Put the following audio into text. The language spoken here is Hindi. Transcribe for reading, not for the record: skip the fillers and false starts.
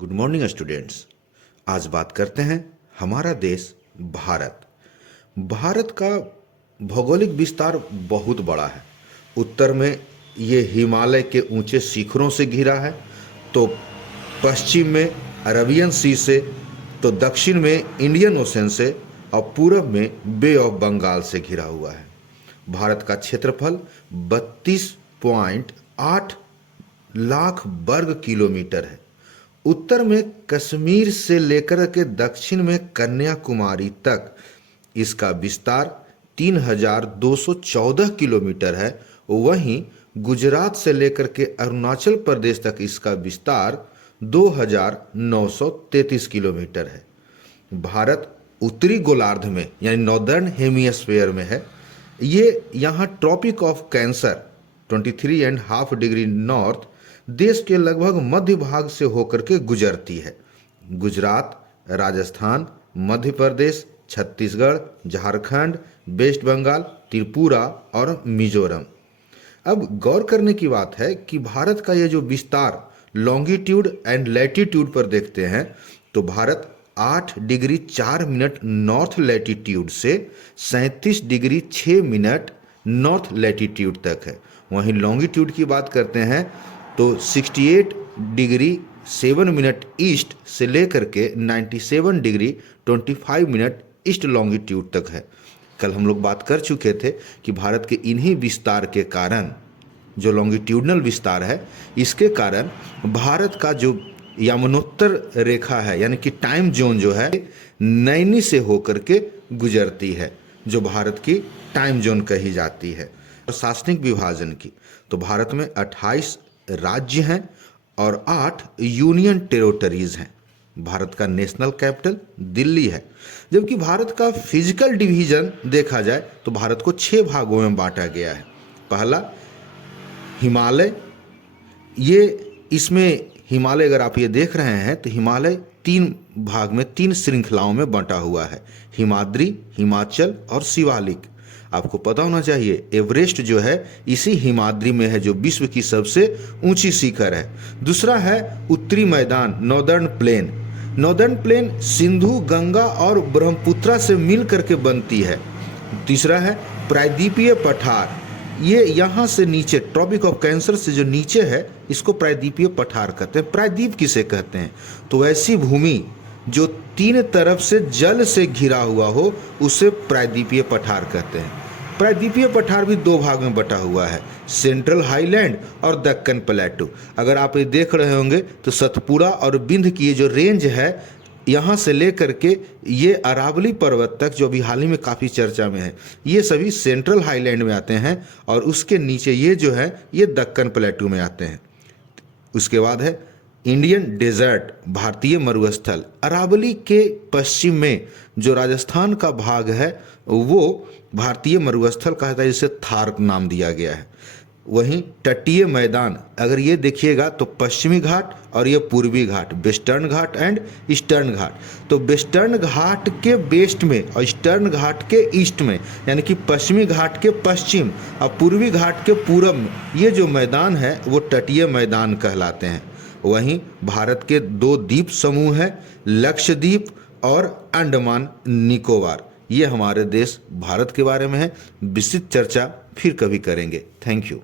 Good morning students. आज बात करते हैं हमारा देश भारत। भारत का भौगोलिक विस्तार बहुत बड़ा है। उत्तर में ये हिमालय के ऊंचे शिखरों से घिरा है, तो पश्चिम में अरबियन सी से, तो दक्षिण में इंडियन ओशन से और पूरब में बे ऑफ बंगाल से घिरा हुआ है। भारत का क्षेत्रफल 32.8 लाख वर्ग किलोमीटर है। उत्तर में कश्मीर से लेकर के दक्षिण में कन्याकुमारी तक इसका विस्तार 3214 किलोमीटर है। वहीं गुजरात से लेकर के अरुणाचल प्रदेश तक इसका विस्तार 2933 किलोमीटर है। भारत उत्तरी गोलार्ध में यानी नॉर्दर्न हेमिस्फीयर में है। ये यहाँ tropic of cancer 23.5 degree north देश के लगभग मध्य भाग से होकर के गुजरती है। गुजरात, राजस्थान, मध्य प्रदेश, छत्तीसगढ़, झारखंड, वेस्ट बंगाल, त्रिपुरा और मिजोरम। अब गौर करने की बात है कि भारत का ये जो विस्तार लॉन्गिट्यूड एंड लैटिट्यूड पर देखते हैं तो Bharat 8 degree 4 minute north latitude से 37 डिग्री 6 मिनट नॉर्थ लैटिट्यूड तक है। वहीं लॉन्गिट्यूड की बात करते हैं तो 68 डिग्री 7 मिनट ईस्ट से लेकर के 97 डिग्री 25 मिनट ईस्ट लॉन्गिट्यूड तक है। कल हम लोग बात कर चुके थे कि भारत के इन्हीं विस्तार के कारण, जो लॉन्गिट्यूडनल विस्तार है, इसके कारण भारत का जो यमुनोत्तर रेखा है यानी कि टाइम जोन जो है नैनी से होकर के गुजरती है, जो भारत की टाइम जोन कही जाती है। प्रशासनिक विभाजन की तो भारत में 28 राज्य हैं और 8 यूनियन टेरिटरीज हैं। भारत का नेशनल कैपिटल दिल्ली है। जबकि भारत का फिजिकल डिवीजन देखा जाए तो भारत को 6 भागों में बांटा गया है। पहला हिमालय, इसमें हिमालय अगर आप ये देख रहे हैं तो हिमालय 3 भाग में 3 श्रृंखलाओं में बंटा हुआ है, हिमाद्री, हिमाचल और शिवालिक। आपको पता होना चाहिए एवरेस्ट जो है इसी हिमाद्री में है, जो विश्व की सबसे ऊंची शिखर है। दूसरा है उत्तरी मैदान, northern plain. Northern plain Sindhu, Ganga और ब्रह्मपुत्रा से मिल करके बनती है। तीसरा है प्रायद्वीपीय पठार। ये यहाँ से नीचे ट्रॉपिक ऑफ कैंसर से जो नीचे है इसको प्रायद्वीपीय पठार कहते हैं। प्रायद्वीप किसे कहते हैं? तो ऐसी भूमि जो 3 तरफ से जल से घिरा हुआ हो उसे प्रायद्वीपीय पठार कहते हैं। प्रायद्वीपीय पठार भी 2 भाग में बटा हुआ है, सेंट्रल हाईलैंड और दक्कन प्लेटू। अगर आप ये देख रहे होंगे तो सतपुड़ा और विंध्य की ये जो रेंज है यहाँ से लेकर के ये अरावली पर्वत तक, जो अभी हाल ही में काफ़ी चर्चा में है, ये सभी सेंट्रल हाईलैंड में आते हैं और उसके नीचे ये जो है ये दक्कन प्लेटू में आते हैं। उसके बाद है इंडियन डेजर्ट, भारतीय मरुस्थल। अरावली के पश्चिम में जो राजस्थान का भाग है वो भारतीय मरुस्थल कहा जाता है, जिसे थार नाम दिया गया है। वहीं तटीय मैदान अगर ये देखिएगा तो पश्चिमी घाट और ये पूर्वी घाट, वेस्टर्न घाट एंड ईस्टर्न घाट। तो वेस्टर्न घाट के वेस्ट में और ईस्टर्न घाट के ईस्ट में, यानी कि पश्चिमी घाट के पश्चिम और पूर्वी घाट के पूरब में ये जो मैदान है वो तटीय मैदान कहलाते हैं। वहीं भारत के 2 द्वीप समूह हैं, लक्षद्वीप और अंडमान निकोबार। ये हमारे देश भारत के बारे में है। विस्तृत चर्चा फिर कभी करेंगे। Thank you.